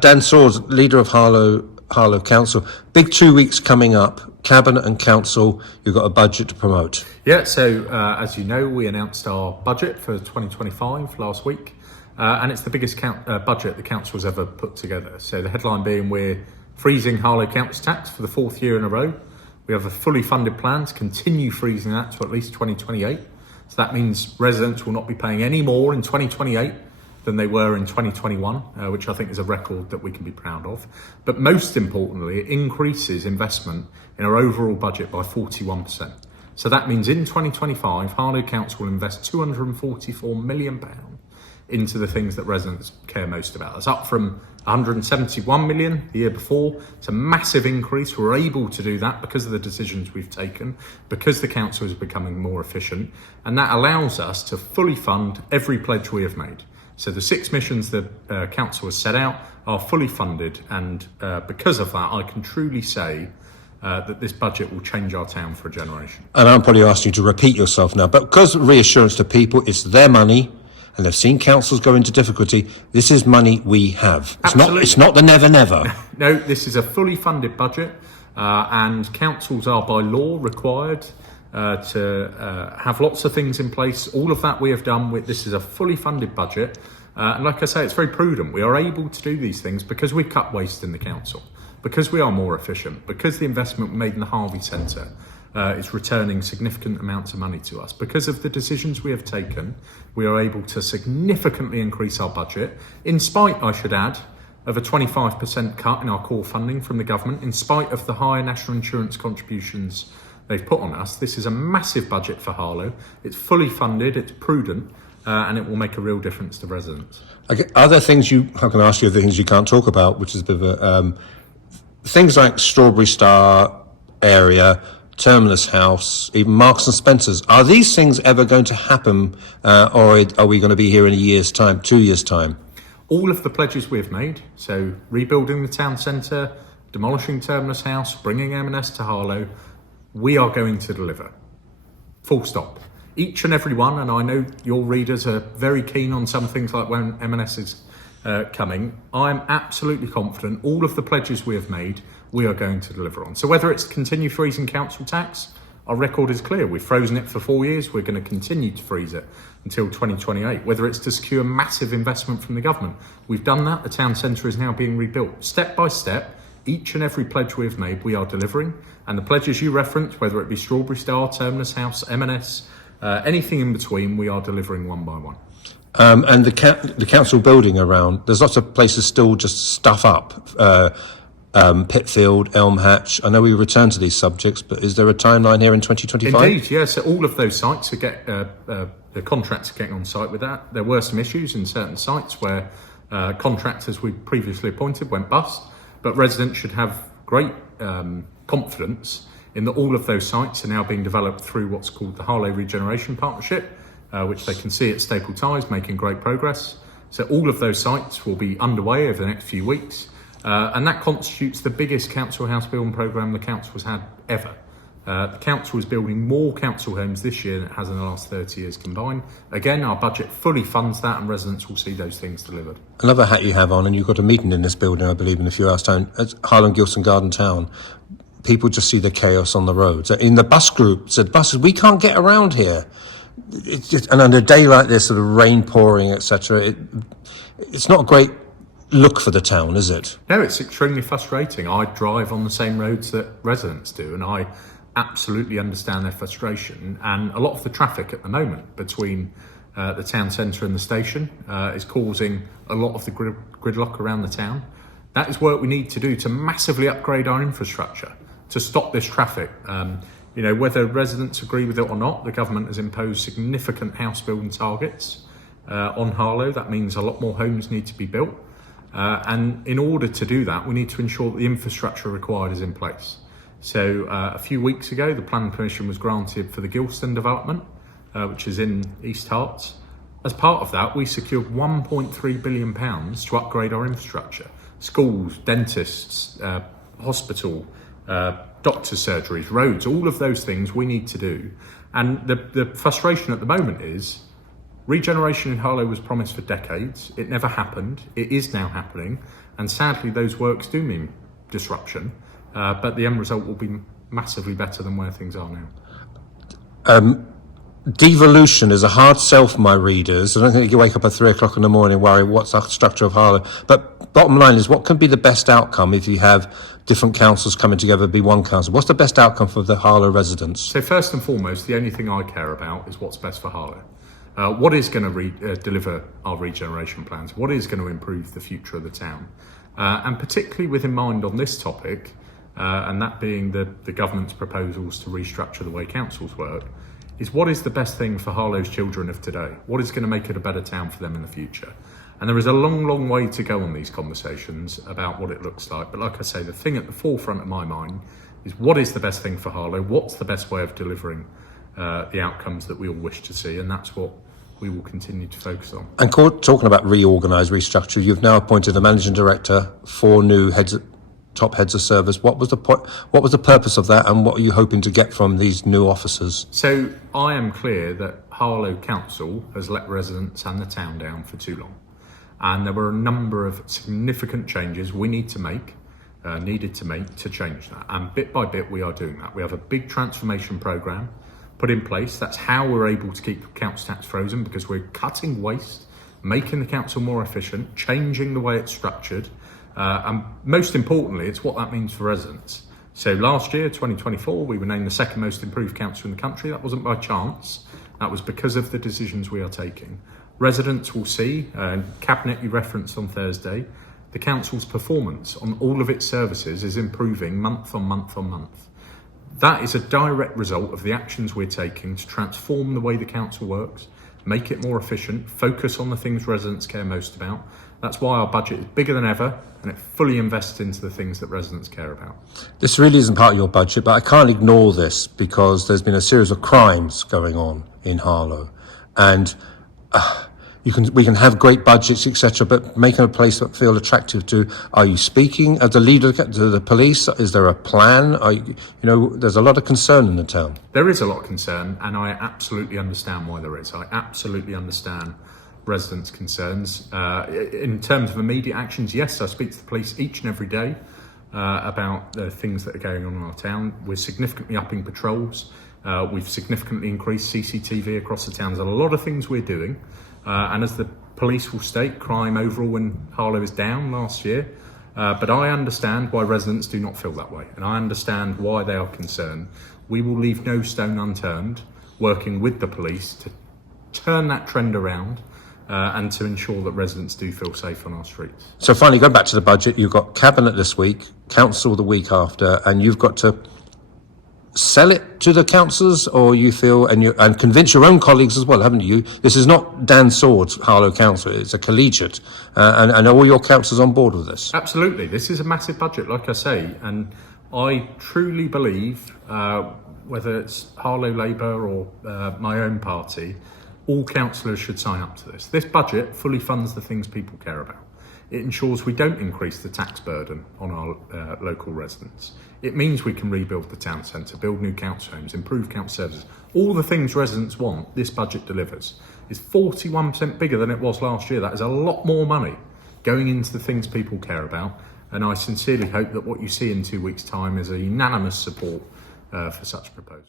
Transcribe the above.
Dan Swords, leader of Harlow Council. Big 2 weeks coming up. Cabinet and Council, you've got a budget to promote. Yeah, so as you know, we announced our budget for 2025 last week, and it's the biggest budget the council's ever put together. So the headline being we're freezing Harlow council tax for the fourth year in a row. We have a fully funded plan to continue freezing that to at least 2028. So that means residents will not be paying any more in 2028 than they were in 2021, which I think is a record that we can be proud of. But most importantly, it increases investment in our overall budget by 41%. So that means in 2025, Harlow Council will invest £244 million into the things that residents care most about. That's up from 171 million the year before. It's a massive increase. We're able to do that because of the decisions we've taken, because the council is becoming more efficient, and that allows us to fully fund every pledge we have made. So the 6 missions the council has set out are fully funded, and because of that, I can truly say that this budget will change our town for a generation. And I'm probably asking you to repeat yourself now, but because reassurance to people, it's their money, and they've seen councils go into difficulty. This is money we have. It's not the never, never. No, this is a fully funded budget, and councils are by law required to have lots of things in place. All of that we have done. This is a fully funded budget, and like I say, it's very prudent. We are able to do these things because we've cut waste in the council, because we are more efficient, because the investment made in the Harvey Centre is returning significant amounts of money to us. Because of the decisions we have taken, we are able to significantly increase our budget, in spite, I should add, of a 25% cut in our core funding from the government, in spite of the higher national insurance contributions they've put on us. This is a massive budget for Harlow. It's fully funded, it's prudent, and it will make a real difference to residents. Okay. I can ask you the things you can't talk about, which is a bit of a, things like Strawberry Star area, Terminus House, even Marks and Spencer's. Are these things ever going to happen, or are we going to be here in a year's time, 2 years' time? All of the pledges we've made, so rebuilding the town centre, demolishing Terminus House, bringing M&S to Harlow, we are going to deliver. Full stop. Each and every one, and I know your readers are very keen on some things like when M&S is coming. I'm absolutely confident all of the pledges we have made, we are going to deliver on. So whether it's continue freezing council tax, our record is clear. We've frozen it for 4 years. We're going to continue to freeze it until 2028. Whether it's to secure massive investment from the government, we've done that. The town centre is now being rebuilt. Step by step, each and every pledge we've made, we are delivering. And the pledges you referenced, whether it be Strawberry Star, Terminus House, M&S, anything in between, we are delivering one by one. And the council building around, there's lots of places still just stuff up. Pitfield, Elm Hatch. I know we return to these subjects, but is there a timeline here in 2025? Indeed, yeah. So all of those sites the contracts are getting on site with that. There were some issues in certain sites where contractors we previously appointed went bust, but residents should have great confidence in that all of those sites are now being developed through what's called the Harlow Regeneration Partnership, which they can see at Staple Ties, making great progress. So all of those sites will be underway over the next few weeks. And that constitutes the biggest council house building programme the council has had ever. The council is building more council homes this year than it has in the last 30 years combined. Again, our budget fully funds that, and residents will see those things delivered. Another hat you have on, and you've got a meeting in this building, I believe, in a few hours' time, at Harlow and Gilson Garden Town. People just see the chaos on the roads. In the bus group, said buses, we can't get around here. It's just, and on a day like this, sort of rain pouring, etc., it's not a great look for the town, is it? No, it's extremely frustrating. I drive on the same roads that residents do, and I absolutely understand their frustration. And a lot of the traffic at the moment between the town centre and the station is causing a lot of the gridlock around the town. That is work we need to do to massively upgrade our infrastructure to stop this traffic. Whether residents agree with it or not, the government has imposed significant house building targets on Harlow. That means a lot more homes need to be built. And in order to do that, we need to ensure that the infrastructure required is in place. So a few weeks ago, the planning permission was granted for the Gilston development, which is in East Herts. As part of that, we secured £1.3 billion to upgrade our infrastructure. Schools, dentists, hospital, doctor surgeries, roads, all of those things we need to do. And the frustration at the moment is Regeneration in Harlow was promised for decades. It never happened. It is now happening. And sadly, those works do mean disruption. But the end result will be massively better than where things are now. Devolution is a hard sell for my readers. I don't think you wake up at 3 o'clock in the morning worrying what's the structure of Harlow. But bottom line is, what can be the best outcome if you have different councils coming together to be one council? What's the best outcome for the Harlow residents? So first and foremost, the only thing I care about is what's best for Harlow. What is going to deliver our regeneration plans? What is going to improve the future of the town? And particularly with in mind on this topic, and that being the government's proposals to restructure the way councils work, is what is the best thing for Harlow's children of today? What is going to make it a better town for them in the future? And there is a long, long way to go on these conversations about what it looks like. But like I say, the thing at the forefront of my mind is what is the best thing for Harlow? What's the best way of delivering the outcomes that we all wish to see? And that's what we will continue to focus on. And talking about reorganise, restructure, you've now appointed a managing director, 4 new top heads of service. What was the purpose of that, and what are you hoping to get from these new officers? So I am clear that Harlow Council has let residents and the town down for too long. And there were a number of significant changes we needed to make to change that. And bit by bit, we are doing that. We have a big transformation programme put in place. That's how we're able to keep council tax frozen, because we're cutting waste, making the council more efficient, changing the way it's structured. And most importantly, it's what that means for residents. So last year, 2024, we were named the second most improved council in the country. That wasn't by chance. That was because of the decisions we are taking. Residents will see, Cabinet you referenced on Thursday, the council's performance on all of its services is improving month on month on month. That is a direct result of the actions we're taking to transform the way the council works, make it more efficient, focus on the things residents care most about. That's why our budget is bigger than ever, and it fully invests into the things that residents care about. This really isn't part of your budget, but I can't ignore this because there's been a series of crimes going on in Harlow. And we can have great budgets, etc., but making a place that feel attractive to. Are you speaking as a leader to the police? Is there a plan? There's a lot of concern in the town. There is a lot of concern, and I absolutely understand why there is. I absolutely understand residents' concerns. In terms of immediate actions, yes, I speak to the police each and every day about the things that are going on in our town. We're significantly upping patrols. We've significantly increased CCTV across the town. There's a lot of things we're doing. And as the police will state, crime overall in Harlow is down last year. But I understand why residents do not feel that way. And I understand why they are concerned. We will leave no stone unturned, working with the police to turn that trend around and to ensure that residents do feel safe on our streets. So finally, going back to the budget, you've got Cabinet this week, Council the week after, and you've got to sell it to the councillors, or you feel, and convince your own colleagues as well, haven't you? This is not Dan Sword's Harlow Council, it's a collegiate, and are all your councillors on board with this? Absolutely. This is a massive budget, like I say, and I truly believe, whether it's Harlow Labour or my own party, all councillors should sign up to this. This budget fully funds the things people care about. It ensures we don't increase the tax burden on our local residents. It means we can rebuild the town centre, build new council homes, improve council services. All the things residents want, this budget delivers. It's 41% bigger than it was last year. That is a lot more money going into the things people care about. And I sincerely hope that what you see in 2 weeks' time is a unanimous support for such proposals.